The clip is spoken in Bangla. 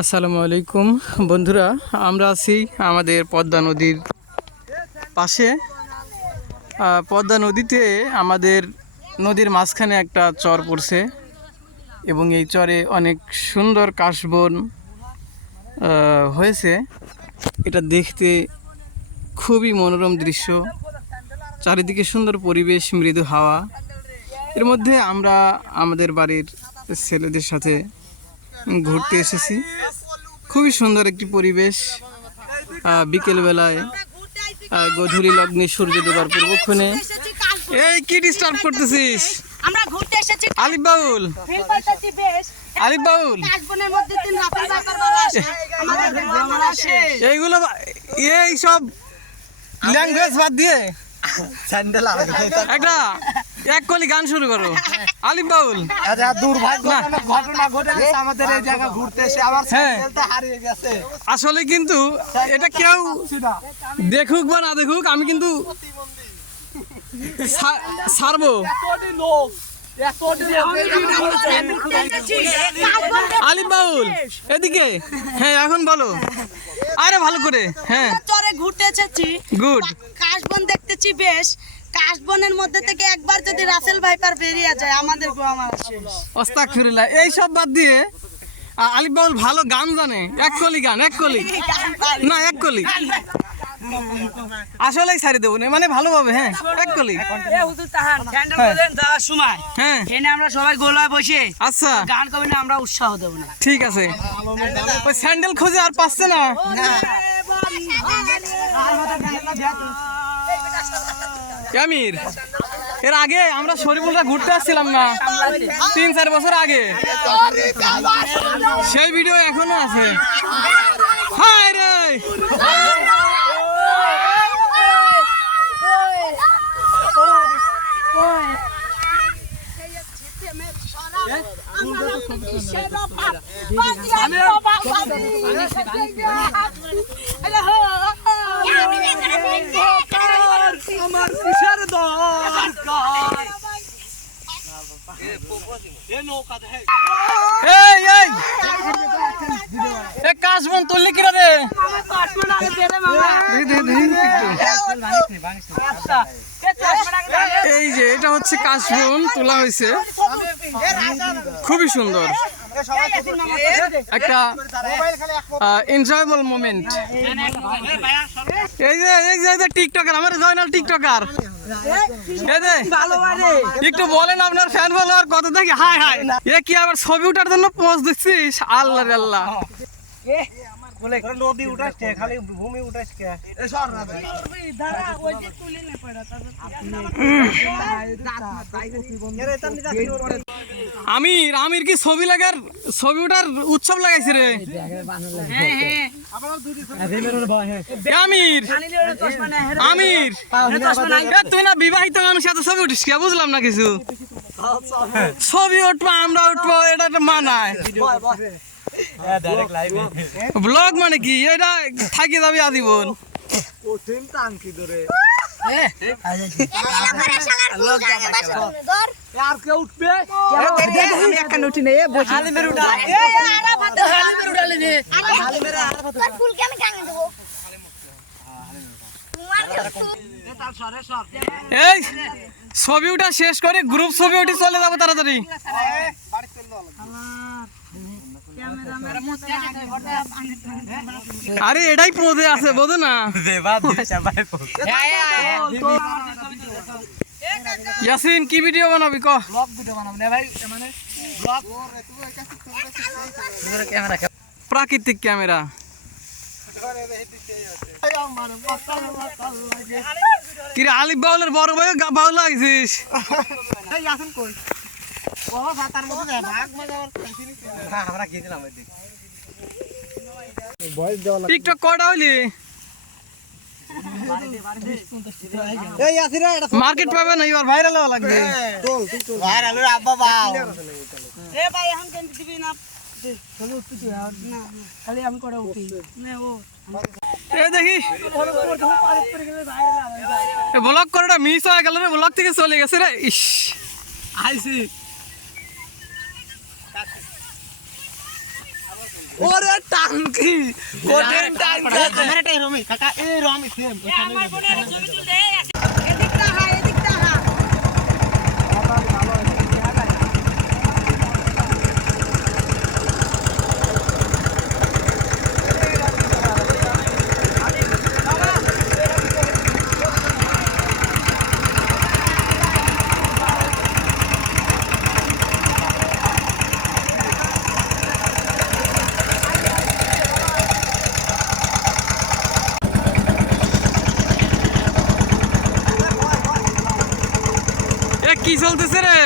আসসালামু আলাইকুম বন্ধুরা, আমরা আছি আমাদের পদ্মা নদীর পাশে। পদ্মা নদীতে আমাদের নদীর মাঝখানে একটা চর পড়ছে এবং এই চরে অনেক সুন্দর কাশবন হয়েছে। এটা দেখতে খুবই মনোরম দৃশ্য, চারিদিকে সুন্দর পরিবেশ, মৃদু হাওয়া। এর মধ্যে আমরা আমাদের বাড়ির ছেলেদের সাথে ঘুরতে এসেছি। খুবই সুন্দর একটি পরিবেশ। বিকেলবেলায় গধূলি লগ্নে সূর্য ডোবার পূর্বক্ষণে। এই কি ডিস্টার্ব করতেছিস? আমরা ঘুরতে এসেছি আলিফ বাউল। ফিল পাইতেছি বেশ। আলিফ বাউল, কাশবনের মধ্যে তিন রাতের ব্যাপার বলা আসে আমাদের ভ্রমণ আসে। এইগুলো এই সব ল্যাঙ্গুয়েজ বাদ দিয়ে স্যান্ডেল একটা এক কলি গান শুরু করো। আলিফ বাউল, দুর্ভাগ্যজনক ঘটনা ঘটে গেছে আমাদের এই জায়গা ঘুরতে এসে আমার স্যান্ডেলটা হারিয়ে গেছে। আসলে কিন্তু এটা কেউ দেখুক বা না দেখুক, আমি কিন্তু ছাড়বো। আলিফ বাউল এদিকে, হ্যাঁ এখন বলো। আরে ভালো করে, হ্যাঁ চরে ঘুরতে এসেছি, গুড। কাশবন দেখতেছি বেশ। কাশবনের মধ্যে থেকে একবার যদি রাসেল ভাইপার বেরিয়ে যায় আমাদের ভ্রমণ আসে। আস্তাগফিরুল্লাহ। এই সব বাদ দিয়ে আলিফ বাউল ভালো গান জানে। এক কলি গান, এক কলি না, এক কলি আসলেই ছাড়ি দেবো না, মানে ভালোভাবে। হ্যাঁ এক কলি। হ্যাঁ আমরা সবাই গোলায় বসে আচ্ছা গান কবি না, আমরা উৎসাহ দেবো না। ঠিক আছে। ওই স্যান্ডেল খুঁজে আর পাচ্ছে না। আমির, এর আগে আমরা শরীফুলরা ঘুরতে আসছিলাম না 3-4 বছর আগে, সেই ভিডিও এখনো আছে। হায় রে, আমার কিসের দরকার? এই এই এ কাশবন তুললি কিরা রে? এই যে এটা হচ্ছে কাশবন তোলা হয়েছে, খুবই সুন্দর একটা এনজয়েবল মোমেন্ট। এই যে টিকটকার, আমার জয়নাল টিকটকার, একটু বলেন আপনার ফ্যান ফলোয়ার কত দেখি? হাই হাই, এ কি আবার ছবি ওঠার জন্য পোজ দিচ্ছিস? আল্লাহ রে আল্লাহ, নদী উঠাচ্ছে খালি ভূমি উঠাচ্ছে। আমির আমির কি ছবি লাগার, ছবি ওঠার উৎসব লাগাইছে রে? আমির আমির তুই না বিবাহিত মানুষ, এত ছবি উঠিস কে? বুঝলাম না কিছু। ছবি উঠবো, আমরা উঠবো, এটা একটা মানায়। ব্লগ মানে কি? এটা থাকি যাবি আজীবন। এই ছবি উঠা শেষ করে গ্রুপ ছবি উঠে চলে যাবো তাড়াতাড়ি। আরে এটাই পদে আছে, বোঝো না? ইয়াসিন কি ভিডিও বানাবি ক? প্রাকৃতিক ক্যামেরা। কিরে আলিফ বাউলের বড় ভাই বাউল লাগছিস? টিকটক কটা হইলি? মার্কেট পাবে না, এবার ভাইরাল হওয়া লাগবে। দেখি ব্লগ করাটা মিস হয়ে গেল রে, ব্লগ থেকে চলে গেছে রে। ইস আইসি ওরে টাঙ্কি কোটেন টাঙ্কি এদিকটা হা এদিকটা হা এ কি চলতেছে রে?